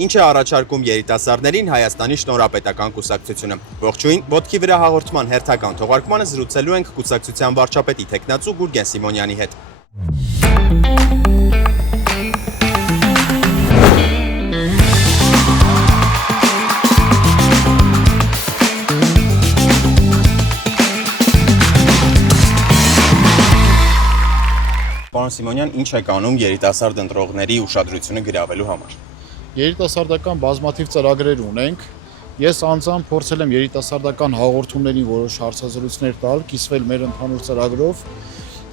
Ինչ է առաջարկում երիտասարդներին Հայաստանի շնորհապետական կուսակցությունը։ Ողջույն, ոտքի վրա հաղորդման հերթական թողարկմանը զրուցելու ենք կուսակցության վարչապետի թեկնածու Գուրգեն Սիմոնյանի հետ։ Պարոն Սիմոնյան, ինչ եք անում երիտասարդ ընտրողների ուշադրությունը գրավելու համար։ Երիտասարդական բազմաթիվ ծրագրեր ունենք։ Ես անձամբ փորձել եմ երիտասարդական հաղորդումներին որոշ հարցազրույցներ տալ, կիսվել մեր ընդհանուր ծրագրով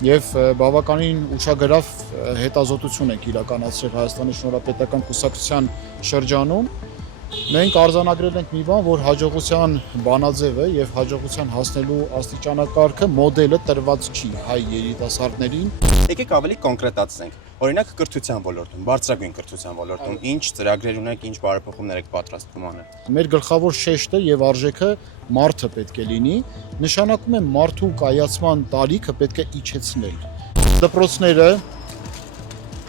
եւ բավականին ուշագրավ հետազոտություն ենք իրականացրել Հայաստանի շնորհապետական կուսակցության շրջանում։ Մենք արձանագրել ենք մի բան, որ հաջողության բանաձևը եւ հաջողության հասնելու աստիճանակարգը մոդելը տրված չի հայ երիտասարդներին։ Եկեք ավելի կոնկրետացնենք։ Օրինակ կրթության ոլորտում, բարձրագույն կրթության ոլորտում ինչ ծրագրեր ունեք, ինչ բարեփոխումներ եք պատրաստվում անել։ Մեր գլխավոր շեշտը եւ արժեքը մարդը պետք է լինի, նշանակում է մարդու կայացման տարիքը պետք է իջեցնել։ Դպրոցները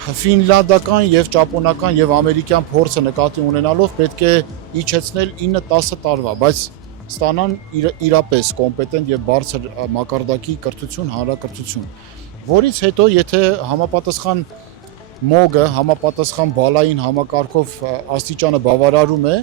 ֆինլանդական եւ ճապոնական եւ ամերիկյան փորձը նկատի ունենալով պետք է իջեցնել 9-10 տարվա, բայց ստանան իրապես կոմպետենտ եւ բարձր մակարդակի կրթություն, հանրակրթություն, որից հետո եթե համապատասխան մոգը, համապատասխան բալային համակարգով աստիճանը բավարարում է,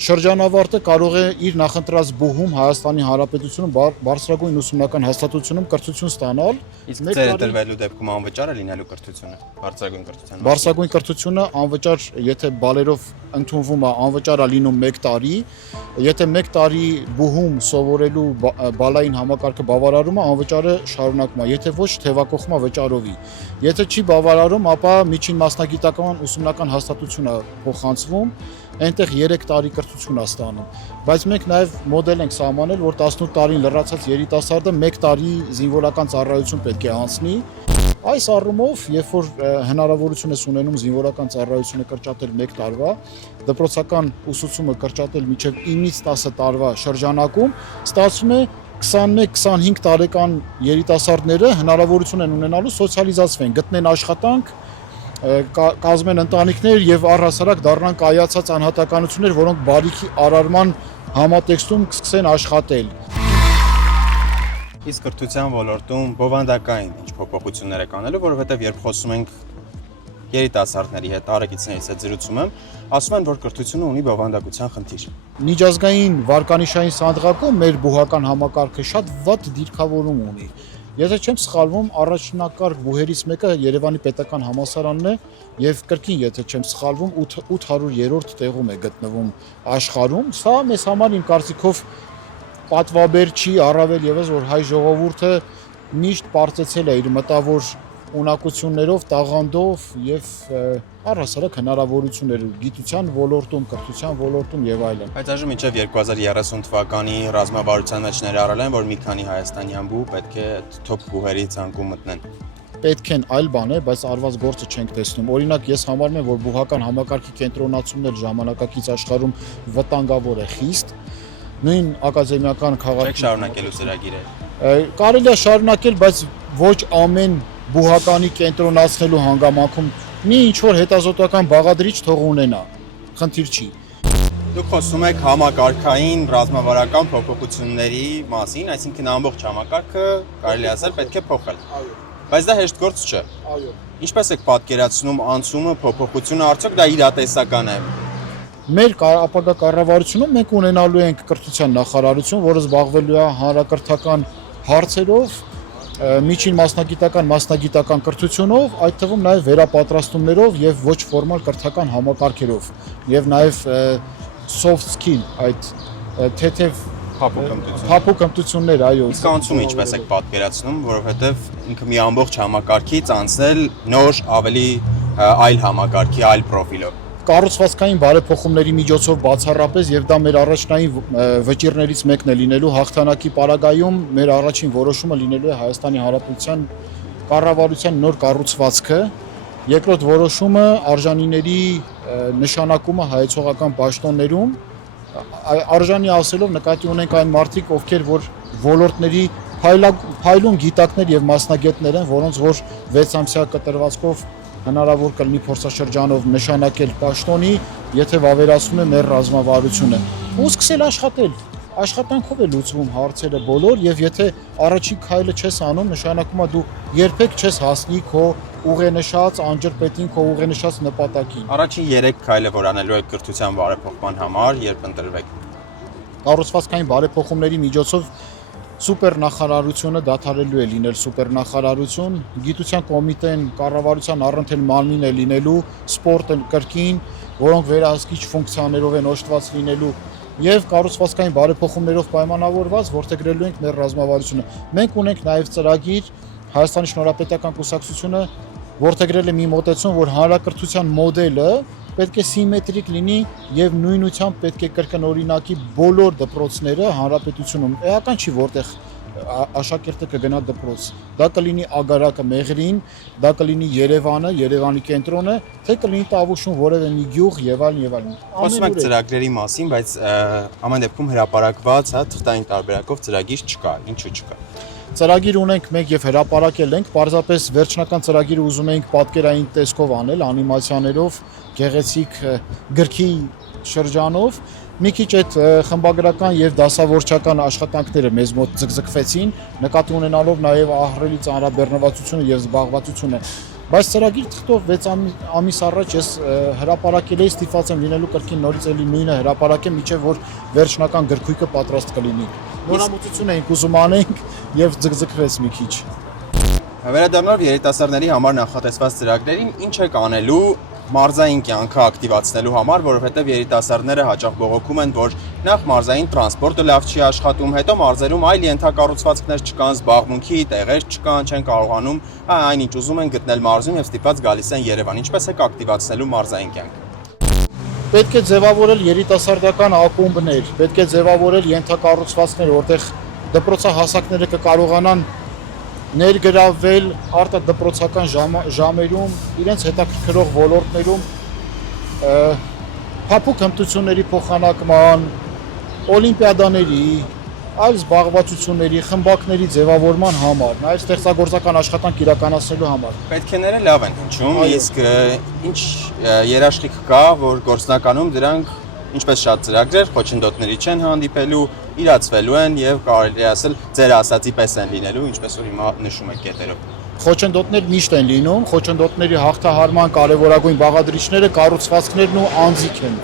շրջանավարտը կարող է իր նախընտրած բուհում Հայաստանի Հանրապետությունում բարձրագույն ուսումնական հաստատությունում կրթություն ստանալ։ Իսկ ձեր ընտրվելու դեպքում անվճար է լինելու կրթությունը, բարձրագույն կրթության։ Բարձրագույն կրթությունը անվճար, եթե բալերով ընդունվում է, անվճար է լինում 1 տարի, եթե 1 տարի բուհում սովորելու բալային համակարգը բավարարում է, անվճարը շարունակվում է, եթե ոչ թևակողմա վճարովի։ Եթե չի բավարարում, ապա միջին մասնագիտական ուսումնական հաստատություն է փոխանցվում, այնտեղ 3 տարի կրթություն է ստանում, բայց մենք նաև մոդել ենք սահմանել, որ 18 տարին լրացած երիտասարդը 1 տարի զինվորական ծառայություն պետք է անցնի։ Այս առումով, երբ որ հնարավորություն ես ունենում զինվորական ծառայությունը կրճատել 1 տարվա, դպրոցական ուսուցումը կրճատել մինչև 9-ից 10 տարվա շրջանակում, ստացվում է 21-25 տարեկան երիտասարդները հնարավորություն են ունենալու սոցիալիզացվեն, գտնեն աշխատանք, կազմեն ընտանիքներ եւ առհասարակ դառնան կայացած անհատականություններ, որոնք բարիքի արարման համատեքստում կսկսեն աշխատել։ Իսկ կրթության ոլորտում բովանդակային ինչ փոփոխություններ եք անելու, որովհետեւ երբ խոսում ենք երիտասարդների հետ, արագիցներից հետ զրուցում եմ, ասում են, որ կրթությունը ունի բովանդակության խնդիր։ Միջազգային վարկանիշային սանդղակում մեր բուհական համակարգը շատ վատ դիրքավորում ունի։ Եթե չեմ սխալվում, առաջնակարգ բուհերից մեկը Երևանի պետական համալսարանն է եւ կրկին, եթե չեմ սխալվում, 800-րդ տեղում է գտնվում աշխարհում։ Սա մեզ համար իմ կարծիքով պատվաբեր չի, առավել եւս որ հայ ժողովուրդը միշտ պարծեցել է իր մտավոր ունակություններով, տաղանդով եւ առհասարակ հնարավորություններ գիտության ոլորտում, կրթության ոլորտում եւ այլն։ Բայց այժմ մինչև 2030 թվականի ռազմավարության մեջ ներառել են, որ մի քանի հայաստանյան բու պետք է թոփ բուհերի ցանկում մտնեն։ Պետք են այլ բան է, բայց արված գործը չենք տեսնում։ Օրինակ, ես համարում եմ, որ բուհական համակարգի կենտրոնացումն էլ ժամանակակից աշխարհում վտանգավոր է խիստ։ Նույն ակադեմիական քաղաքի շարունակելու ծրագիրը։ Կարելի է շարունակել, բայց ոչ ամեն բուհականի կենտրոնացնելու հանգամանքում մի ինչ-որ հետազոտական բաղադրիչ թող ունենա, խնդիր չի։ Դուք խոսում եք համակարգային ռազմավարական փոփոխությունների մասին, այսինքն ամբողջ համակարգը կարելի ասել պետք է փոխել։ Բայց դա հեշտ գործ չէ։ Այո։ Ինչպես եք պատկերացնում անցումը, փոփոխությունը, արդյոք դա իրատեսական է։ Մեր ապագա կառավարությունում մենք ունենալու ենք կրթության նախարարություն, որը զբաղվելու է հանրակրթական հարցերով, միջին մասնագիտական կրթությունով, այդ թվում նաև վերապատրաստումներով եւ ոչ ֆորմալ կրթական համակարգերով եւ նաև soft skill, այդ թեթև փափուկ հմտություններ, այո։ Իսկ անցումը ինչպես եք պատկերացնում, որովհետեւ ինքը մի ամբողջ համակարգից անցնել նոր ավելի այլ համակարգի, այլ պրոֆիլով։ Կառուցվածքային բարեփոխումների միջոցով բացառապես եւ դա մեր առաջնային վճիռներից մեկն է լինելու հաղթանակի պարագայում մեր առաջին որոշումը լինելու է Հայաստանի Հանրապետության կառավարության նոր կառուցվածքը, երկրորդ որոշումը արժանիների նշանակումը հայեցողական պաշտոններում, արժանի ասելով նկատի ունենք այն մարդիկ, ովքեր որ ոլորտների փայլուն գիտակներ եւ մասնագետներ են, որոնց որ 6 ամսյա կտրվածքով հնարավոր կլինի փորձաշրջանով նշանակել պաշտոնի, եթե վավերացնում է մեր ռազմավարությունը։ Ու սկսել աշխատել։ Աշխատանքով է լուծվում հարցերը բոլոր եւ եթե առաջին քայլը չես անում, նշանակում է դու երբեք չես հասնի քո ուղենշած անջրպետին, քո ուղենշած նպատակին։ Առաջին 3 քայլը, որ անելու եք կրթության բարեփոխման համար, երբ ընտրվեք։ Կառուցվածքային բարեփոխումների միջոցով սուպերնախարարությունը դադարելու է լինել սուպերնախարարություն, գիտության կոմիտեն, կառավարության առընթեր մարմին է լինելու, սպորտը կրկին, որոնք վերահսկիչ ֆունկցիաներով են օժտված լինելու եւ կառուցվածքային բարեփոխումներով պայմանավորված որդեգրելու ենք մեր ռազմավարությունը։ Մենք ունենք նաեւ ծրագիր Հայաստանի Շնորհապետական Կուսակցությունը որդեգրել է մի մոտեցում, որ հանրակրթության մոդելը պետք է սիմետրիկ լինի եւ նույնությամբ պետք է կրկնօրինակի բոլոր դպրոցները հանրապետությունում։ Էական չի, որտեղ աշակերտը կգնա դպրոց։ Դա կլինի Ագարակը Մեղրին, դա կլինի Երևանը, Երևանի կենտրոնը, թե կլինի Տավուշում որևէ մի գյուղ եւ այլն եւ այլն։ Խոսում ենք ծրագրերի մասին, բայց ամեն դեպքում հրապարակված, թղթային տարբերակով ծրագիր չկա, ինչու չկա։ Ծրագիր ունենք մենք եւ հրապարակել ենք, պարզապես վերջնական ծրագիրը ուզում էինք պատկերային տեսքով անել, անիմացիաներով, գեղեցիկ գրքի շրջանով։ Մի քիչ այդ խմբագրական եւ դասավորչական աշխատանքները մեզ մոտ ձգձգվեցին, նկատի ունենալով նաեւ ահռելի ծանրաբեռնվածությունը եւ զբաղվածությունը։ Բայց ծրագիր թղթով 6 ամիս առաջ ես հրապարակել էի, ստիպված եմ լինելու կրկին նորից էլի նույնը հրապարակեմ, մինչեւ որ վերջնական գրքույկը պատրաստ կլինի։ Նորամուծություն էինք ուզում անենք եւ ձգձգվեց մի քիչ։ Վերադառնալով երիտասարդների համար նախատեսված ծրագրերին, ինչ եք անելու մարզային կյանքը ակտիվացնելու համար, որովհետև երիտասարդները հաճախ բողոքում են, որ նախ մարզային տրանսպորտը լավ չի աշխատում, հետո մարզերում այլ ենթակառուցվածքներ չկան, զբաղմունքի տեղեր չկան, չեն կարողանում այնինչ ուզում են գտնել մարզում եւ ստիպված գալիս են Երևան։ Ինչպես եք ակտիվացնելու մարզային կյանքը։ Պետք է ձևավորել երիտասարդական ակումբներ, պետք է ձևավորել ենթակառուցվածքներ, որտեղ դպրոցահասակները կկարողանան ներգրավվել արտադպրոցական ժամերում, իրենց հետաքրքրող ոլորտներում փափուկ հմտությունների փոխանակման, օլիմպիադաների, այլ զբաղվածությունների, խմբակների ձևավորման համար, նաև ստեղծագործական աշխատանք իրականացնելու համար։ Պետքեները լավ են հնչում, իսկ ինչ երաշխիք կա, որ գործնականում դրանք ինչպես շատ ծրագրեր խոչընդոտների չեն հանդիպելու, իրացվելու են եւ կարելի է ասել ձեր ասացի պես են լինելու, ինչպես որ հիմա նշում եք կետերով։ Խոչընդոտներ միշտ են լինում, խոչընդոտների հաղթահարման կարևորագույն բաղադրիչները կառուցվածքներն ու անձիկ են։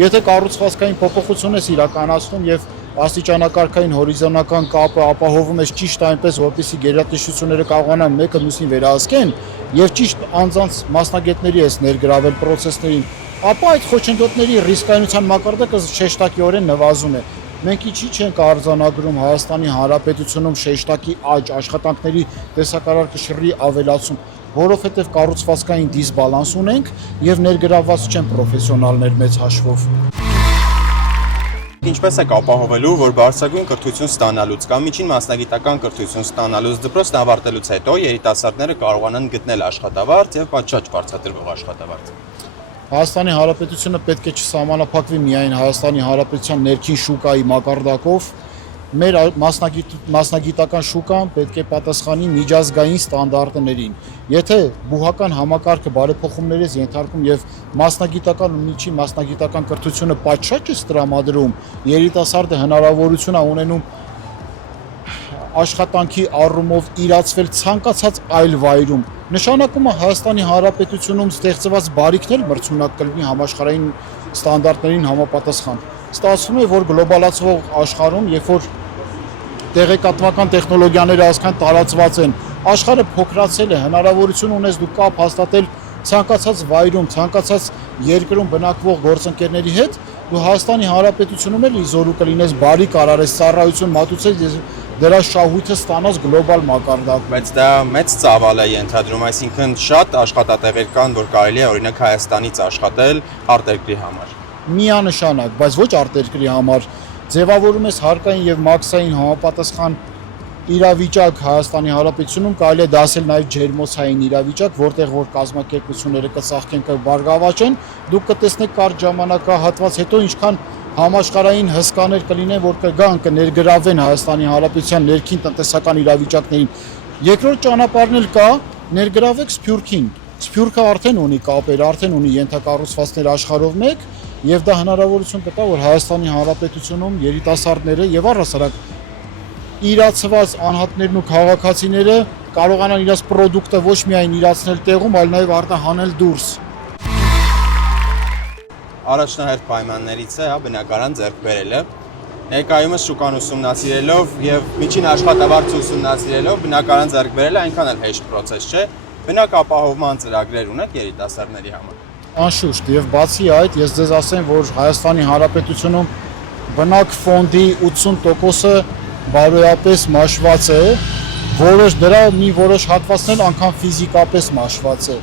Եթե կառուցվածքային փոփոխություն ես իրականացնում եւ աստիճանակարգային հորիզոնական կապը ապահովում ես ճիշտ այնպես, որպեսզի գերատեսչությունները կարողանան մեկը մյուսին վերահսկեն եւ ճիշտ անձանց մասնագետների ես ներգրավել process-ներին, ապա այդ խոչընդոտների ռիսկայնության մակարդակը շեշտակիորեն նվազում է։ Մենք ինչի չենք արձանագրում Հայաստանի Հանրապետությունում շեշտակի աճ, աշխատանքների տեսակարար կշռի ավելացում, որովհետև կառուցվածքային դիսբալանս ունենք եւ ներգրավված չեն պրոֆեսիոնալներ մեծ հաշվով։ Ինչպես եք ապահովելու, որ բարձրագույն կրթություն ստանալուց կամ միջին մասնագիտական կրթություն ստանալուց դպրոցն ավարտելուց հետո երիտասարդները կարողանան գտնել աշխատավարձ եւ պատշաճ բարձրադրվող աշխատավարձ։ Հայաստանի Հանրապետությունը պետք է չսահմանափակվի միայն Հայաստանի Հանրապետության ներքին շուկայի մակարդակով, մեր մասնագիտական շուկան պետք է պատասխանի միջազգային ստանդարտներին։ Եթե բուհական համակարգը բարեփոխումների է ենթարկում եւ մասնագիտական ու միջին մասնագիտական կրթությունը պատշաճ է տրամադրում, երիտասարդը հնարավորություն է ունենում աշխատանքի առումով իրացվել ցանկացած այլ վայրում։ Նշանակում է Հայաստանի Հանրապետությունում ստեղծված բարիքներ մրցունակ կլինի համաշխարհային ստանդարտներին համապատասխան։ Ստացվում է, որ գլոբալացվող աշխարհում, երբ որ տեղեկատվական տեխնոլոգիաները այսքան տարածված են, աշխարհը փոքրացել է, հնարավորություն ունես դու կապ հաստատել ցանկացած վայրում, ցանկացած երկրում բնակվող գործընկերների հետ, դու Հայաստանի Հանրապետությունում էլ իզորու կլինես, բարի կարարես, ծառայություն մատուցես, դրա շահույթը ստանաս գլոբալ մակարդակում։ Բայց դա մեծ ծավալ է ենթադրում, այսինքն շատ աշխատատեղեր կան, որ կարելի է օրինակ Հայաստանից աշխատել արտերկրի համար։ Միանշանակ, բայց ոչ արտերկրի համար, ձևավորում ես հարկային եւ մաքսային համապատասխան իրավիճակ Հայաստանի Հանրապետությունում, կարելի է դասել նաև ջերմոցային իրավիճակ, որտեղ որ կազմակերպությունները կծաղկեն, կբարգավաճեն, դուք կտեսնեք կարճ ժամանակահատված հետո ինչքան համաշխարհային հսկաներ կլինեն, որ կգան կներգրավեն Հայաստանի Հանրապետության ներքին տնտեսական իրավիճակներին։ Երկրորդ ճանապարհն էլ կա, ներգրավեք Սփյուռքին։ Սփյուռքը արդեն ունի կապեր, արդեն ունի ենթակառուցվածքներ աշխարհով մեկ, եւ դա հնարավորություն կտա, որ Հայաստանի Հանրապետությունում երիտասարդները եւ առհասարակ իրացված անհատներն ու քաղաքացիները կարողանան իրաց պրոդուկտը ոչ միայն իրացնել տեղում, այլ նաեւ արտահանել դուրս։ Առաջնահերթ պայմաններից է բնակարան ձեռք բերելը։ Ներկայումս շուկան ուսումնասիրելով եւ միջին աշխատավարձ ուսումնասիրելով բնակարան ձեռք բերելը այնքան էլ հեշտ process չէ։ Բնակ ապահովման ծրագրեր ունեք երիտասարդների համար։ Անշուշտ, եւ բացի այդ, ես ձեզ ասեմ, որ Հայաստանի Հանրապետությունում բնակ ֆոնդի 80%-ը բարոյապես մաշված է, դրա մի որոշ հատվածներ անգամ ֆիզիկապես մաշված է։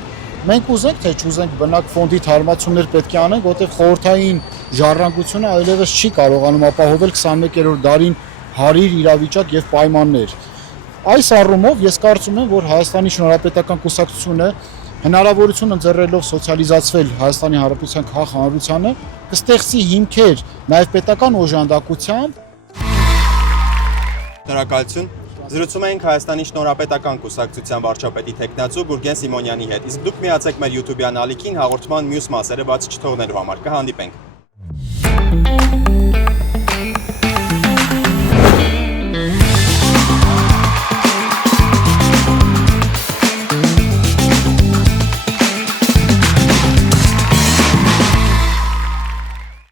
Մենք ուզենք թե չուզենք բնակ ֆոնդի թարմացումներ պետք է անենք, որտեղ խորհրդային ժառանգությունը այլևս չի կարողանում ապահովել 21-րդ դարին հարիր իրավիճակ եւ պայմաններ։ Այս առումով ես կարծում եմ, որ Հայաստանի Շնորհապետական կուսակցությունը հնարավորություն ընձեռելով սոցիալիզացվել Հայաստանի Հանրապետության քաղաքականությանը կստեղծի հիմքեր նաեւ պետական օժանդակությամբ։ Շնորհակալություն։ Զրուցում ենք Հայաստանի Շնորհապետական կուսակցության վարչապետի թեկնածու Գուրգեն Սիմոնյանի հետ։ Իսկ դուք միացեք մեր YouTube-յան ալիքին հաղորդման մյուս մասերը բաց չթողնելու համար։ Կհանդիպենք։